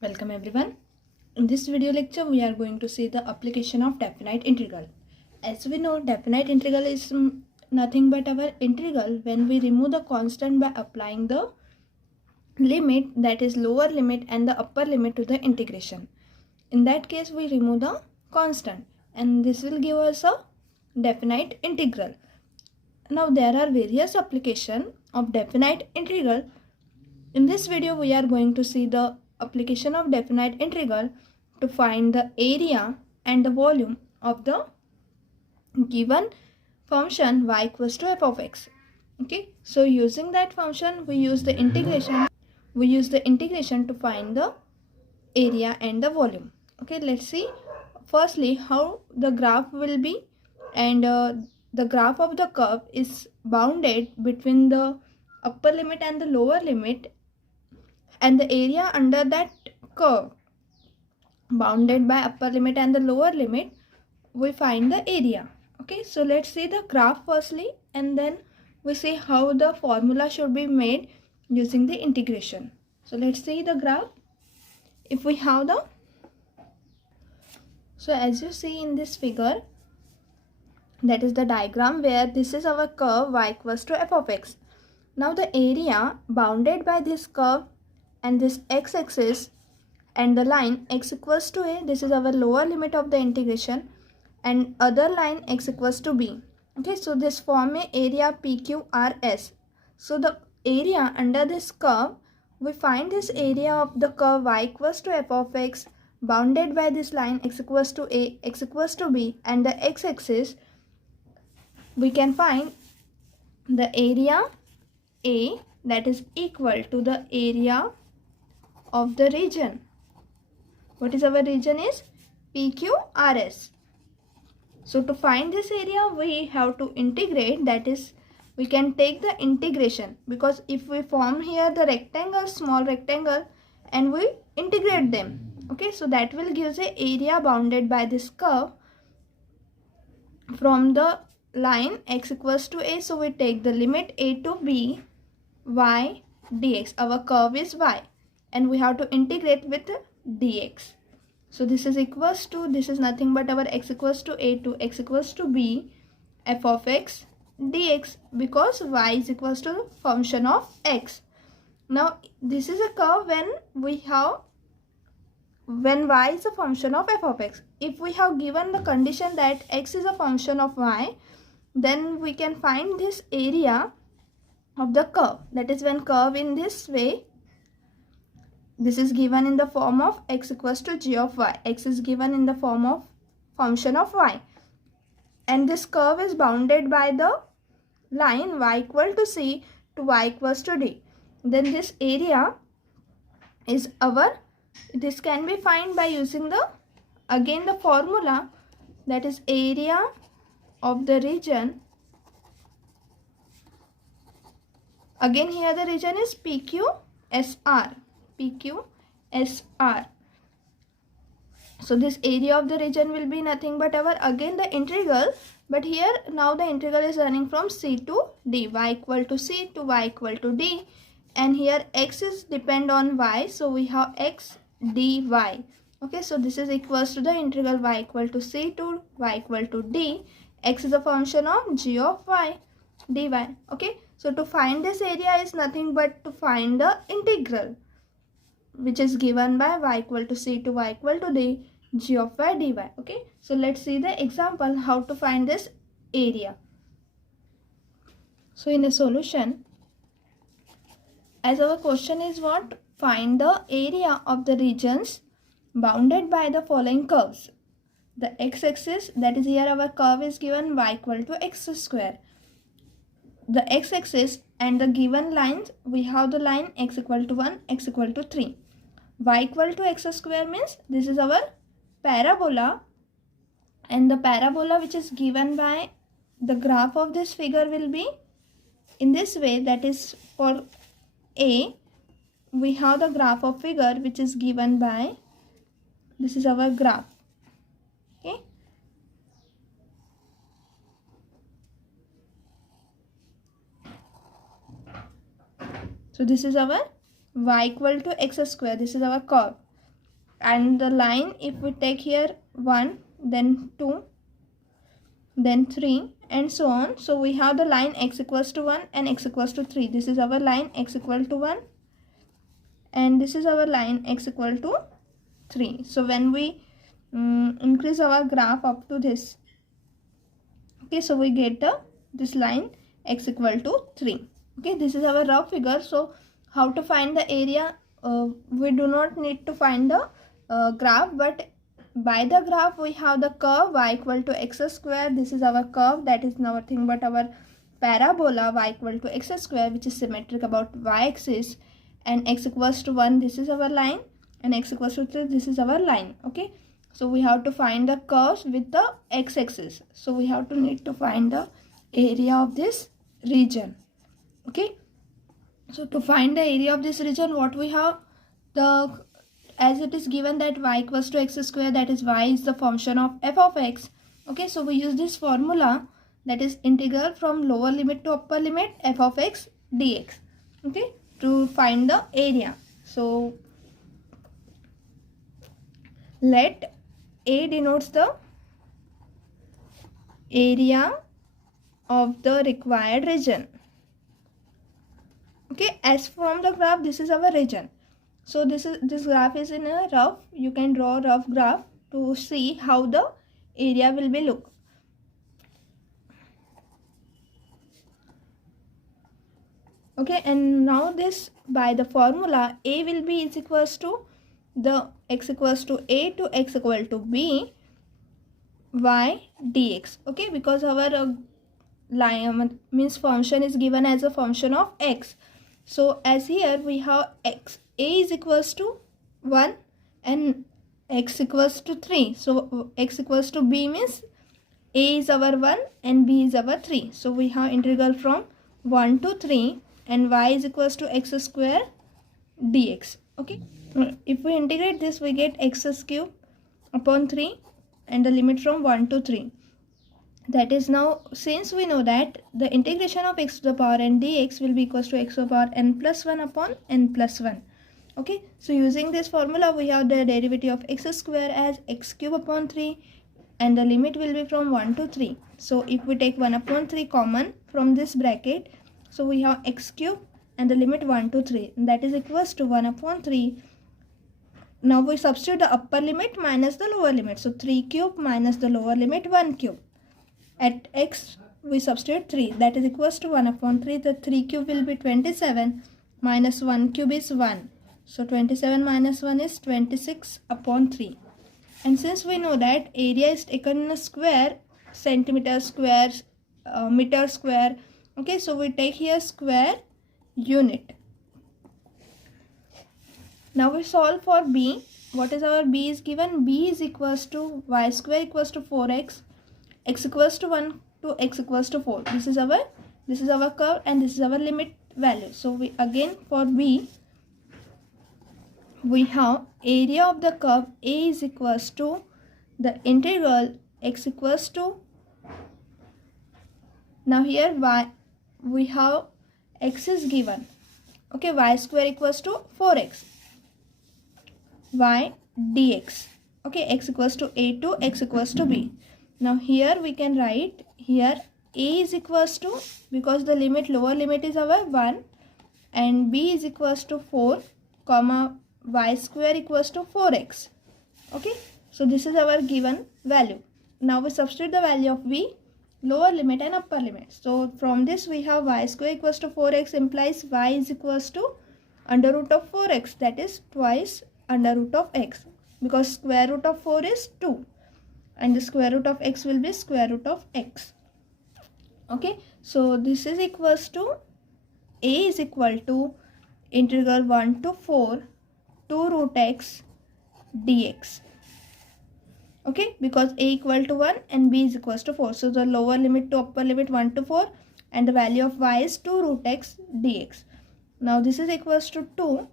Welcome everyone. In this video lecture we are going to see the application of definite integral. As we know, definite integral is nothing but our integral when we remove the constant by applying the limit, that is lower limit and the upper limit to the integration. In that case we remove the constant and this will give us a definite integral. Now there are various applications of definite integral. In this video we are going to see the application of definite integral to find the area and the volume of the given function y equals to f of x. Okay, so using that function we use the integration to find the area and the volume. Okay, let's see firstly how the graph will be, and the graph of the curve is bounded between the upper limit and the lower limit, and the area under that curve bounded by upper limit and the lower limit, we find the area. Okay, so let's see the graph firstly and then we see how the formula should be made using the integration. So let's see the graph. If we have the, so as you see in this figure, that is the diagram where this is our curve y equals to f of x. Now the area bounded by this curve and this x-axis and the line x equals to a, this is our lower limit of the integration, and other line x equals to b. Okay, so this form a area PQRS. So the area under this curve, we find this area of the curve y equals to f of x bounded by this line x equals to a, x equals to b, and the x-axis, we can find the area A, that is equal to the area of the region. What is our region is PQRS. So to find this area we have to integrate, that is we can take the integration, because if we form here the rectangle, small rectangle, and we integrate them, okay, so that will give the area bounded by this curve from the line x equals to a. So we take the limit a to b y dx. Our curve is y and we have to integrate with dx. So this is equals to, this is nothing but our x equals to a to x equals to b f of x dx, because y is equals to function of x. Now this is a curve when y is a function of f of x. If we have given the condition that x is a function of y, then we can find this area of the curve. That is when curve in this way, this is given in the form of x equals to g of y. X is given in the form of function of y. And this curve is bounded by the line y equal to c to y equals to d. Then this area is our, this can be found by using the, again the formula, that is area of the region. Again here the region is PQSR. PQSR. So this area of the region will be nothing but our, again the integral, but here now the integral is running from c to d, y equal to c to y equal to d, and here x is depend on y, so we have x dy. Okay, so this is equals to the integral y equal to c to y equal to d. X is a function of g of y dy. Okay, so to find this area is nothing but to find the integral, which is given by y equal to c to y equal to d, g of y dy. Okay, so let's see the example how to find this area. So in a solution, as our question is what, find the area of the regions bounded by the following curves. The x-axis, that is here our curve is given y equal to x square. The x-axis and the given lines, we have the line x equal to 1, x equal to 3. Y equal to x square means this is our parabola, and the parabola which is given by the graph of this figure will be in this way. That is for A, we have the graph of figure which is given by, this is our graph. Okay, so this is our y equal to x square, this is our curve. and the line, if we take here 1, then 2, then 3, and so on. So we have the line x equals to 1 and x equals to 3. This is our line x equal to 1 and this is our line x equal to 3. So when we increase our graph up to this, okay, so we get this line x equal to 3. Okay, this is our rough figure. So how to find the area? We do not need to find the graph, but by the graph we have the curve y equal to x square. This is our curve, that is nothing but our parabola y equal to x square, which is symmetric about y axis, and x equals to 1, this is our line, and x equals to 3, this is our line. Okay, so we have to find the curves with the x-axis. So we have to need to find the area of this region. Okay, so to find the area of this region, what we have, the as it is given that y equals to x square, that is y is the function of f of x. Okay, so we use this formula, that is integral from lower limit to upper limit f of x dx, okay, to find the area. So let A denotes the area of the required region. Okay, as from the graph, this is our region. So this graph is in a rough. You can draw a rough graph to see how the area will be look. Okay, and now this, by the formula, A will be is equals to the x equals to A to x equal to B y dx. Okay, because our line means function is given as a function of x. So as here we have x, A is equals to 1 and x equals to 3. So x equals to B means A is our 1 and B is our 3. So we have integral from 1 to 3 and y is equals to x square dx. Okay, if we integrate this, we get x cube upon 3 and the limit from 1 to 3. That is, now since we know that the integration of x to the power n dx will be equals to x to the power n plus 1 upon n plus 1. Okay, so using this formula, we have the derivative of x square as x cube upon 3 and the limit will be from 1 to 3. So if we take 1 upon 3 common from this bracket, so we have x cube and the limit 1 to 3, that is equals to 1 upon 3. Now we substitute the upper limit minus the lower limit. So 3 cube minus the lower limit 1 cube. At x we substitute 3, that is equals to 1 upon 3. The 3 cube will be 27 minus 1 cube is 1. So 27 minus 1 is 26 upon 3. And since we know that area is taken in a square, centimeter square, meter square. Okay, so we take here square unit. Now we solve for b. What is our b is given? B is equals to y square equals to 4x, x equals to 1 to x equals to 4. This is our curve and this is our limit value. So we again for b, we have area of the curve A is equals to the integral x equals to, now here y, we have x is given. Okay, y square equals to 4x y dx. Okay, x equals to A to x equals to B. Now here we can write here A is equals to, because the limit, lower limit is our 1 and B is equals to 4 comma y square equals to 4x. Okay, so this is our given value. Now we substitute the value of b, lower limit and upper limit. So from this we have y square equals to 4x implies y is equals to under root of 4x, that is twice under root of x, because square root of 4 is 2 and the square root of x will be square root of x. Okay, so this is equals to A is equal to integral 1 to 4 2 root x dx. Okay, because A equal to 1 and B is equals to 4. So the lower limit to upper limit 1 to 4 and the value of y is 2 root x dx. Now this is equals to 2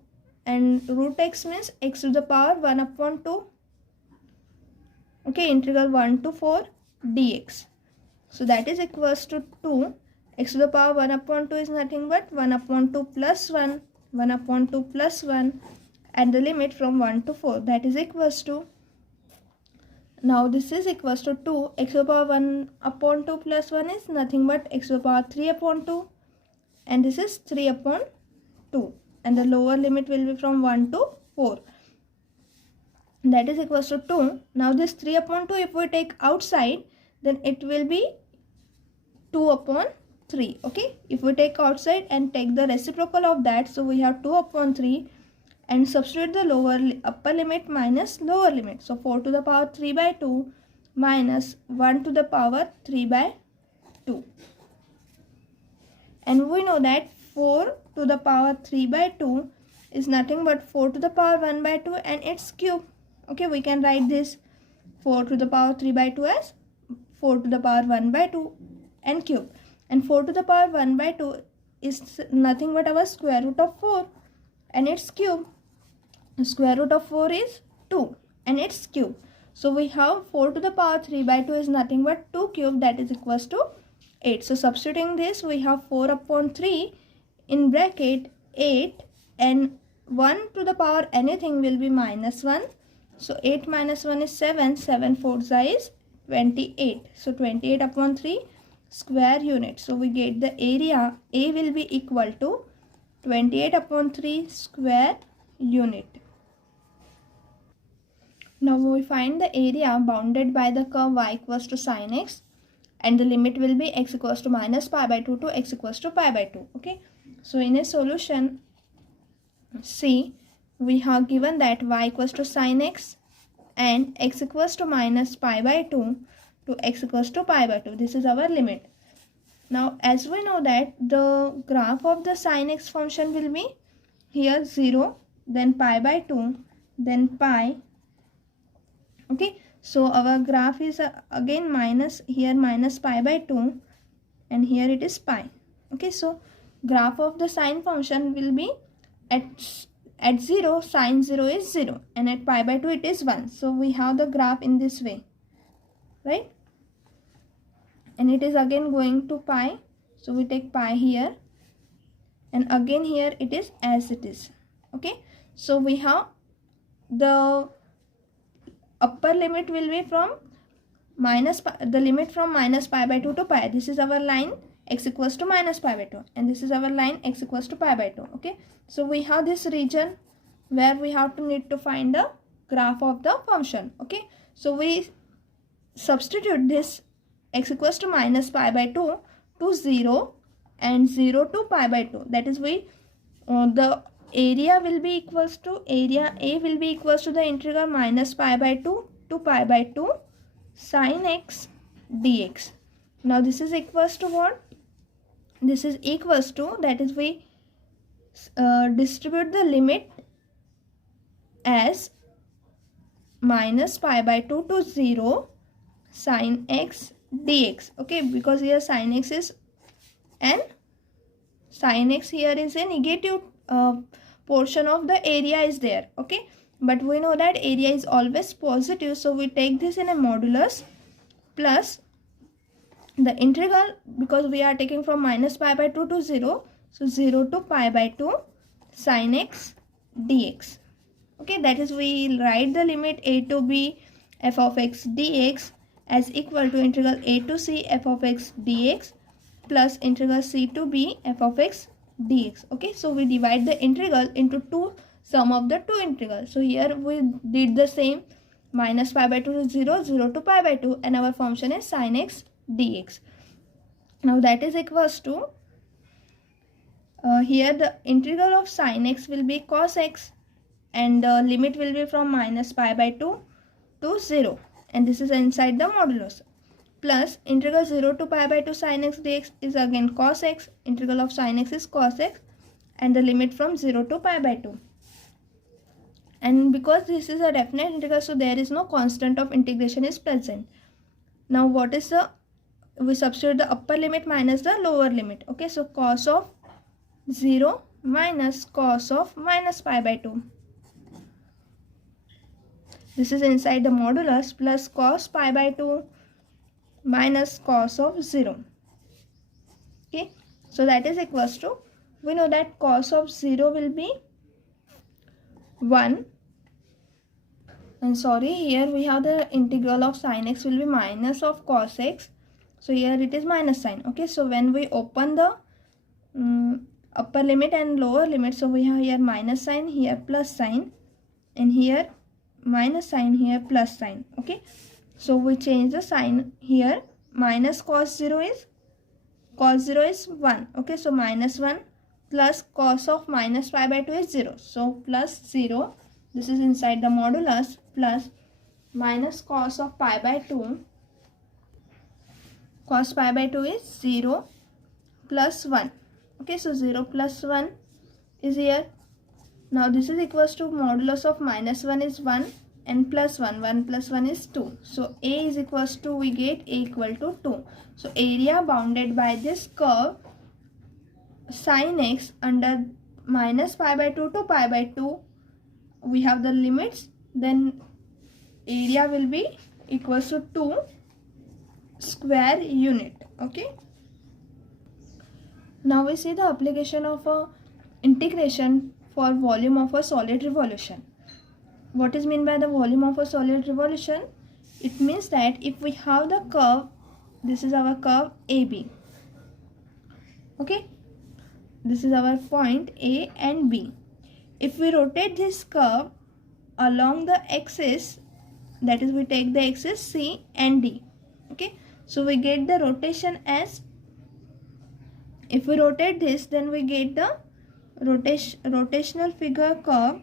and root x means x to the power 1 upon 2. Okay, integral 1 to 4 dx. So that is equals to 2. X to the power 1 upon 2 is nothing but 1 upon 2 plus 1, 1 upon 2 plus 1 and the limit from 1 to 4, that is equals to, now this is equals to 2, x to the power 1 upon 2 plus 1 is nothing but x to the power 3 upon 2, and this is 3 upon 2, and the lower limit will be from 1 to 4, that is equals to 2. Now this 3 upon 2, if we take outside, then it will be 2 upon 3. Okay, if we take outside and take the reciprocal of that, so we have 2 upon 3, and substitute the upper limit minus lower limit. So 4 to the power 3 by 2 minus 1 to the power 3 by 2. And we know that 4 to the power 3 by 2 is nothing but 4 to the power 1 by 2 and its cube. Okay, we can write this 4 to the power 3 by 2 as 4 to the power 1 by 2 and cube. And 4 to the power 1 by 2 is nothing but our square root of 4 and its cube. Square root of 4 is 2 and its cube. So we have 4 to the power 3 by 2 is nothing but 2 cube, that is equals to 8. So substituting this, we have 4 upon 3 in bracket 8, and 1 to the power anything will be minus 1. So 8 minus 1 is 7. 7 fourths is 28. So 28 upon 3 square unit. So we get the area A will be equal to 28 upon 3 square unit. Now we find the area bounded by the curve y equals to sin x, and the limit will be x equals to minus pi by 2 to x equals to pi by 2. Okay, so in a solution C, we have given that y equals to sin x and x equals to minus pi by 2 to x equals to pi by 2. This is our limit. Now as we know that the graph of the sin x function will be here 0, then pi by 2, then pi. Okay, so our graph is again minus, here minus pi by 2 and here it is pi. Okay, so graph of the sine function will be at 0, sine 0 is 0, and at pi by 2 it is 1. So we have the graph in this way, right? And it is again going to pi, so we take pi here, and again here it is as it is. Okay, so we have the upper limit will be from minus pi, the limit from minus pi by 2 to pi. This is our line x equals to minus pi by 2, and this is our line x equals to pi by 2. Okay, so we have this region where we have to need to find the graph of the function. Okay, so we substitute this x equals to minus pi by 2 to 0 and 0 to pi by 2. That is, we the area will be equals to, area A will be equals to the integral minus pi by 2 to pi by 2 sin x dx. Now this is equals to what? This is equals to, that is, we distribute the limit as minus pi by 2 to 0 sin x dx. Okay, because here sin x is, and sin x here is a negative portion of the area is there. Okay, but we know that area is always positive, so we take this in a modulus plus the integral, because we are taking from minus pi by 2 to 0, so 0 to pi by 2 sin x dx. Okay, that is, we write the limit a to b f of x dx as equal to integral a to c f of x dx plus integral c to b f of x dx. Okay, so we divide the integral into sum of the two integrals. So here we did the same, minus pi by 2 to 0, 0 to pi by 2, and our function is sin x dx. Now that is equals to, here the integral of sin x will be cos x, and the limit will be from minus pi by 2 to 0, and this is inside the modulus, plus integral 0 to pi by 2 sin x dx is again cos x, integral of sin x is cos x, and the limit from 0 to pi by 2. And because this is a definite integral, so there is no constant of integration is present. Now what is the, we substitute the upper limit minus the lower limit. Okay, so cos of 0 minus cos of minus pi by 2. This is inside the modulus plus cos pi by 2 minus cos of 0. Okay, so that is equals to, we know that cos of 0 will be 1. And sorry, here we have the integral of sin x will be minus of cos x. So here it is minus sign. Okay, so when we open the upper limit and lower limit, so we have here minus sign, here plus sign, and here minus sign, here plus sign. Okay, so we change the sign here. Minus cos 0 is 1. Okay, so minus 1 plus cos of minus pi by 2 is 0. So plus 0, this is inside the modulus, plus minus cos of pi by 2. Cos pi by 2 is 0 plus 1. Okay, so 0 plus 1 is here. Now this is equals to modulus of minus 1 is 1 and plus 1. 1 plus 1 is 2. So A is equals to, we get A equal to 2. So area bounded by this curve sin x under minus pi by 2 to pi by 2, we have the limits, then area will be equals to 2 square unit. Okay, now we see the application of a integration for volume of a solid revolution. What is meant by the volume of a solid revolution? It means that if we have the curve, this is our curve AB. Okay, this is our point A and B. If we rotate this curve along the axis, that is we take the axis C and D. Okay, so we get the rotation as, if we rotate this, then we get the rotational figure curve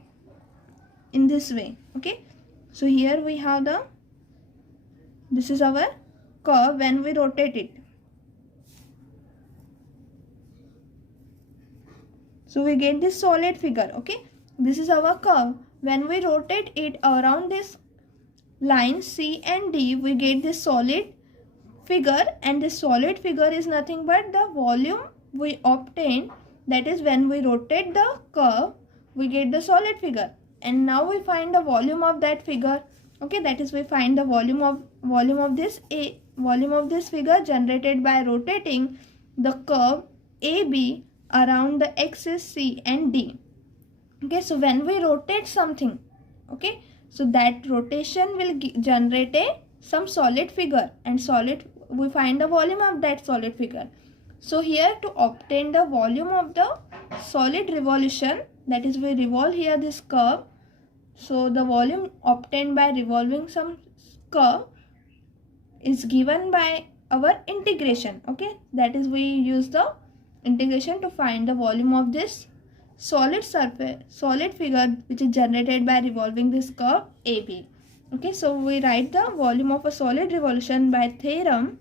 in this way. Okay, so here we have the, this is our curve when we rotate it. So we get this solid figure. Okay, this is our curve. When we rotate it around this line C and D, we get this solid figure, and this solid figure is nothing but the volume we obtain. That is, when we rotate the curve, we get the solid figure, and now we find the volume of that figure. Okay, that is, we find the volume of this figure generated by rotating the curve AB around the axis C and D. Okay, so when we rotate something, okay, so that rotation will generate some solid figure, and we find the volume of that solid figure. So here, to obtain the volume of the solid revolution, that is, we revolve here this curve, so the volume obtained by revolving some curve is given by our integration. Okay, that is, we use the integration to find the volume of this solid figure which is generated by revolving this curve AB. Okay, so we write the volume of a solid revolution by theorem.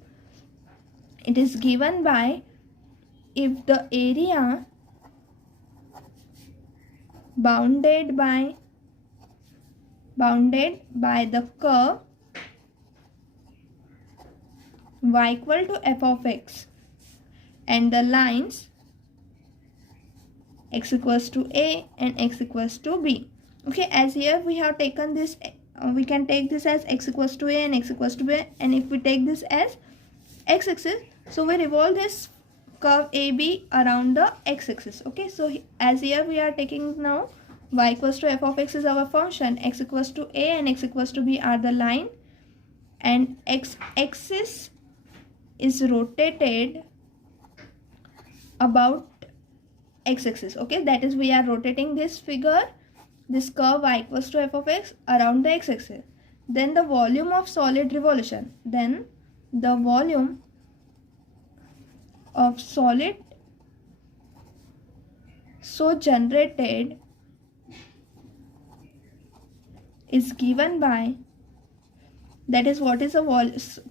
It is given by, if the area bounded by the curve y equal to f of x and the lines x equals to a and x equals to b. Okay, as here we have taken this, we can take this as x equals to a and x equals to b, and if we take this as x-axis, so we revolve this curve AB around the x-axis. Okay, so as here we are taking now y equals to f of x is our function, x equals to a and x equals to b are the line, and x-axis is rotated about x-axis. Okay, that is, we are rotating this figure, this curve y equals to f of x around the x-axis. Then the volume of solid revolution, then the volume of solid so generated is given by, that is, what is the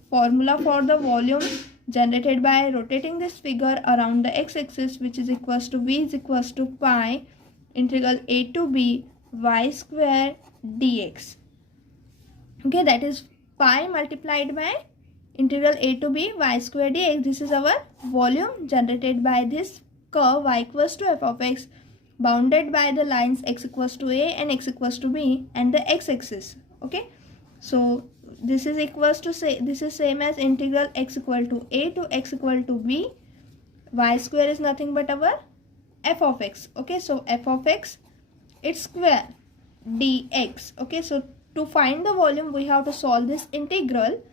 formula for the volume generated by rotating this figure around the x-axis, which is equals to v is equals to pi integral a to b y square dx. Okay, that is pi multiplied by integral a to b y square dx. This is our volume generated by this curve y equals to f of x bounded by the lines x equals to a and x equals to b and the x-axis. Okay, so this is equals to, say, this is same as integral x equal to a to x equal to b. Y square is nothing but our f of x. Okay, so f of x, its square. dx. Okay, so to find the volume we have to solve this integral.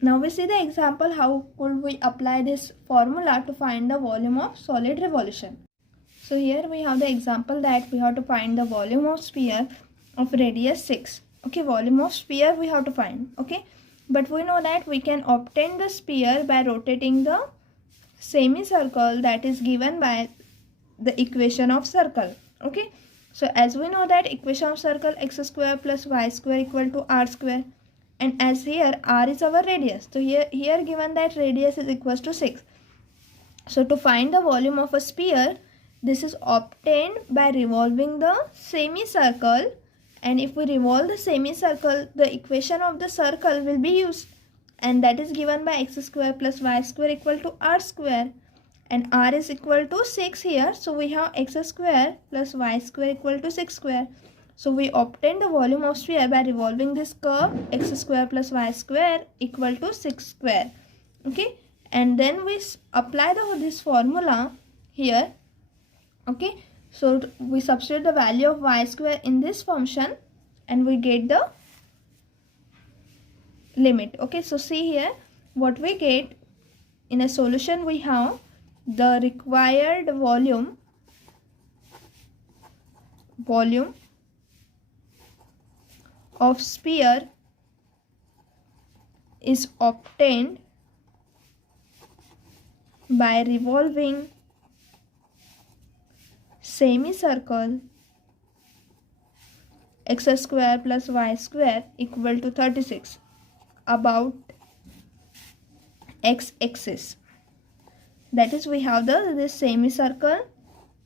Now we see the example how could we apply this formula to find the volume of solid revolution. So here we have the example that we have to find the volume of sphere of radius 6. Okay, volume of sphere we have to find. Okay, but we know that we can obtain the sphere by rotating the semicircle that is given by the equation of circle. Okay, so as we know that equation of circle x square plus y square equal to r square, and as here r is our radius, so here given that radius is equals to 6. So to find the volume of a sphere, this is obtained by revolving the semicircle, and if we revolve the semicircle, the equation of the circle will be used, and that is given by x square plus y square equal to r square, and r is equal to 6 here, so we have x square plus y square equal to 6 square. So we obtain the volume of sphere by revolving this curve x square plus y square equal to 6 square. Okay, and then we apply this formula here. Okay, so we substitute the value of y square in this function and we get the limit. Okay, so see here what we get in a solution. We have the required volume of sphere is obtained by revolving semicircle x square plus y square equal to 36 about x-axis. That is, we have this semicircle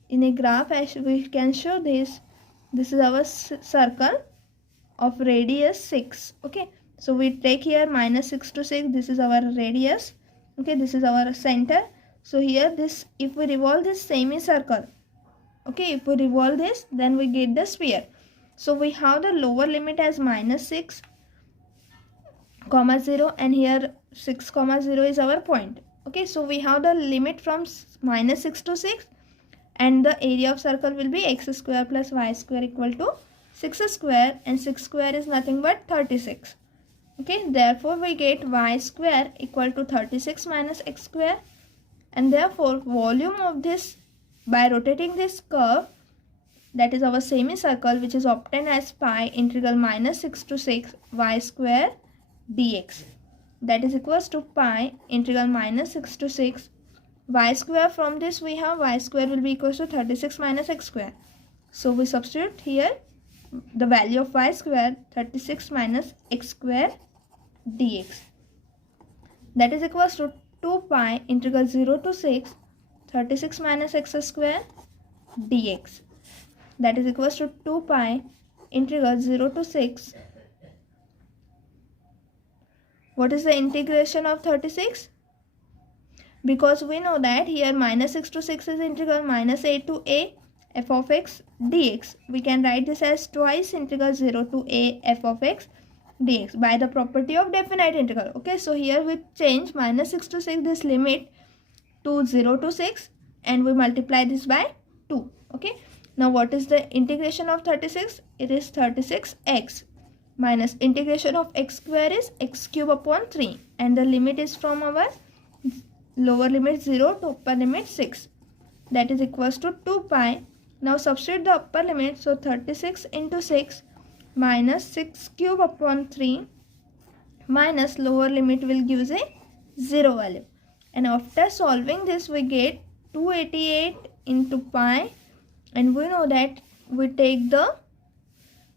in a graph. As we can show this is our circle of radius 6. Okay, so we take here minus 6 to 6. This is our radius. Okay, this is our center. So here this, if we revolve this semicircle, okay, if we revolve this, then we get the sphere. So we have the lower limit as minus 6 comma 0, and here 6 comma 0 is our point. Okay, so we have the limit from minus 6 to 6, and the area of circle will be x square plus y square equal to 6 square, and 6 square is nothing but 36. Okay, therefore we get y square equal to 36 minus x square, and therefore volume of this by rotating this curve, that is our semicircle, which is obtained as pi integral minus 6 to 6 y square dx, that is equals to pi integral minus 6 to 6 y square. From this we have y square will be equals to 36 minus x square. So we substitute here the value of y square, 36 minus x square dx, that is equals to 2 pi integral 0 to 6 36 minus x square dx, that is equals to 2 pi integral 0 to 6. What is the integration of 36? Because we know that here minus 6 to 6 is integral minus a to a f of x dx. We can write this as twice integral 0 to a f of x dx by the property of definite integral. Okay, so here we change minus 6 to 6 this limit to 0 to 6, and we multiply this by 2. Okay, now what is the integration of 36? It is 36x minus integration of x square is x cube upon 3, and the limit is from our lower limit 0 to upper limit 6, that is equals to 2 pi. Now substitute the upper limit, so 36 into 6 minus 6 cube upon 3 minus lower limit will give a 0 value, and after solving this we get 288 into pi, and we know that we take the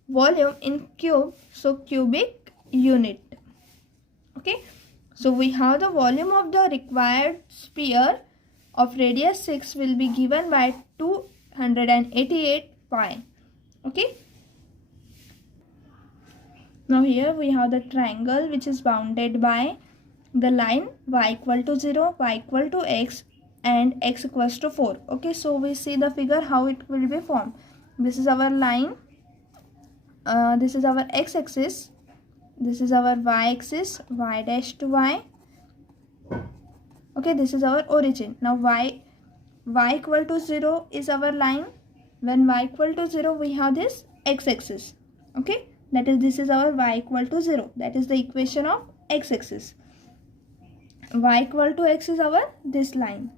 volume in cube, so cubic unit. Okay, so we have the volume of the required sphere of radius 6 will be given by 288 pi. Okay, now here we have the triangle which is bounded by the line y equal to 0, y equal to x, and x equals to 4. Okay, so we see the figure how it will be formed. This is our line, this is our x-axis, this is our y-axis, y dash to y. Okay, this is our origin. Now y equal to 0 is our line, when y equal to 0 we have this x-axis. Okay, that is, this is our y equal to 0. That is the equation of x-axis. Y equal to x is our this line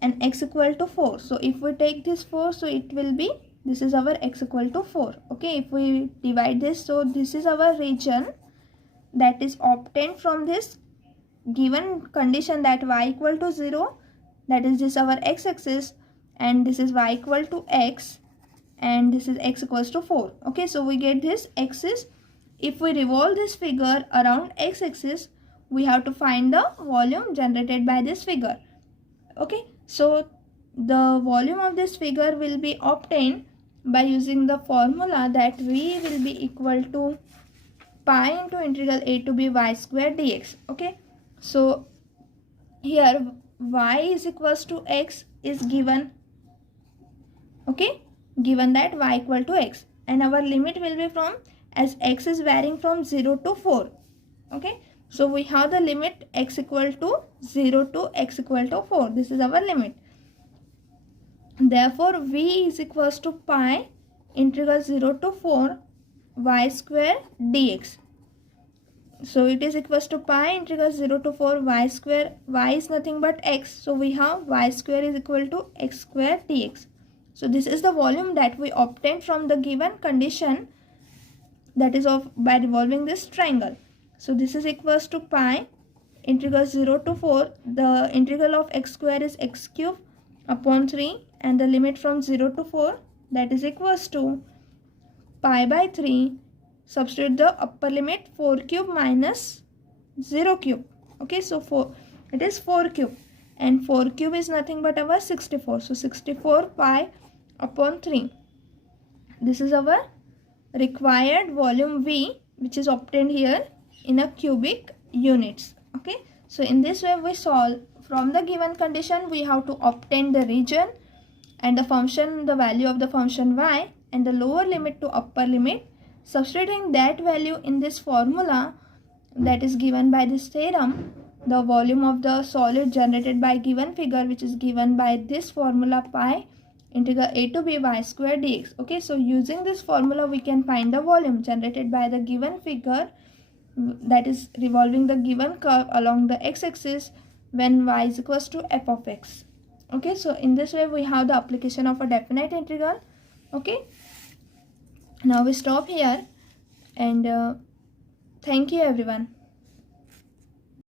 and x equal to 4. So if we take this 4, so it will be, this is our x equal to 4. Okay, if we divide this, so this is our region that is obtained from this given condition that y equal to 0, that is this our x-axis, and this is y equal to x, and this is x equals to 4. Okay, so we get this axis. If we revolve this figure around x-axis, we have to find the volume generated by this figure. Okay, so the volume of this figure will be obtained by using the formula that v will be equal to pi into integral a to b y square dx. Okay, so here y is equals to x is given. Okay, given that y equal to x, and our limit will be from, as x is varying from 0 to 4. Okay, so we have the limit x equal to 0 to x equal to 4. This is our limit. Therefore v is equals to pi integral 0 to 4 y square dx. So it is equals to pi integral 0 to 4 y square. Y is nothing but x, so we have y square is equal to x square dx. So this is the volume that we obtained from the given condition, that is of by revolving this triangle. So this is equals to pi integral 0 to 4, the integral of x square is x cube upon 3, and the limit from 0 to 4, that is equals to pi by 3, substitute the upper limit 4 cube minus 0 cube. Okay, so 4, it is 4 cube, and 4 cube is nothing but our 64. So 64 pi upon 3. This is our required volume V, which is obtained here in a cubic units. Okay, so in this way we solve. From the given condition we have to obtain the region and the function, the value of the function y, and the lower limit to upper limit. Substituting that value in this formula that is given by this theorem, the volume of the solid generated by given figure, which is given by this formula pi integral a to b y square dx. Okay, so using this formula we can find the volume generated by the given figure, that is revolving the given curve along the x-axis when y is equals to f of x. Okay, so in this way we have the application of a definite integral. Okay, now we stop here, and thank you everyone.